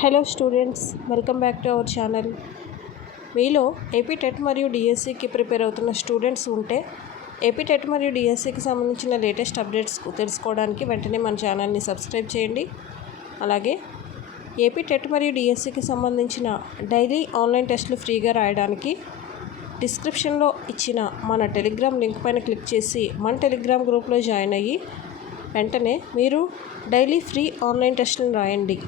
Hello students, welcome back to our channel. మీలో AP TET మరియు డిఎస్సికి ప్రిపేర్ అవుతున్న స్టూడెంట్స్ ఉంటే ఏపీ టెట్ మరియు డిఎస్సికి సంబంధించిన లేటెస్ట్ అప్డేట్స్ తెలుసుకోవడానికి వెంటనే మన ఛానల్ని సబ్స్క్రైబ్ చేయండి. అలాగే ఏపీ టెట్ మరియు డిఎస్సికి సంబంధించిన డైలీ ఆన్లైన్ టెస్టులు ఫ్రీగా రాయడానికి డిస్క్రిప్షన్లో ఇచ్చిన మన టెలిగ్రామ్ లింక్ పైన క్లిక్ చేసి మన టెలిగ్రామ్ గ్రూప్లో జాయిన్ అయ్యి వెంటనే మీరు డైలీ ఫ్రీ ఆన్లైన్ టెస్టులను రాయండి.